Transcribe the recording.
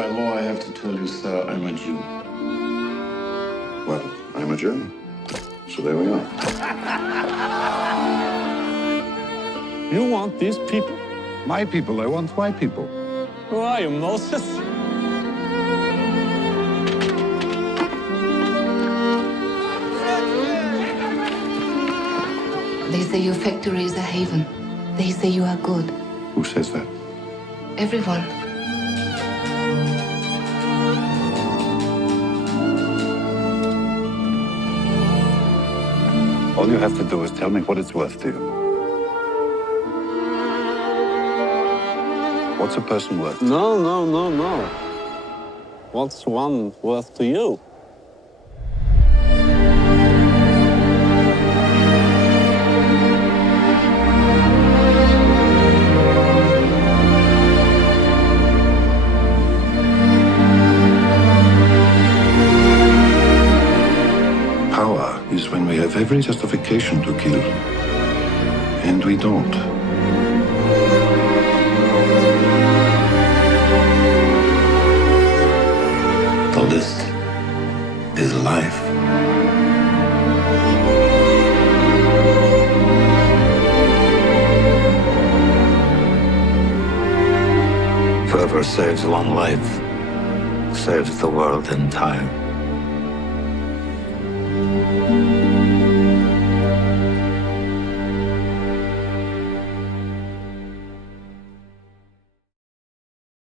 By law, I have to tell you, sir, I'm a Jew. Well, I'm a German. So there we are. You want these people? My people, I want my people. Who are you, Moses? They say your factory is a haven. They say you are good. Who says that? Everyone. All you have to do is tell me what it's worth to you. What's a person worth? No, no, no, no. What's one worth to you? Every justification to kill. And we don't. The list is life. Whoever saves one life saves the world entire.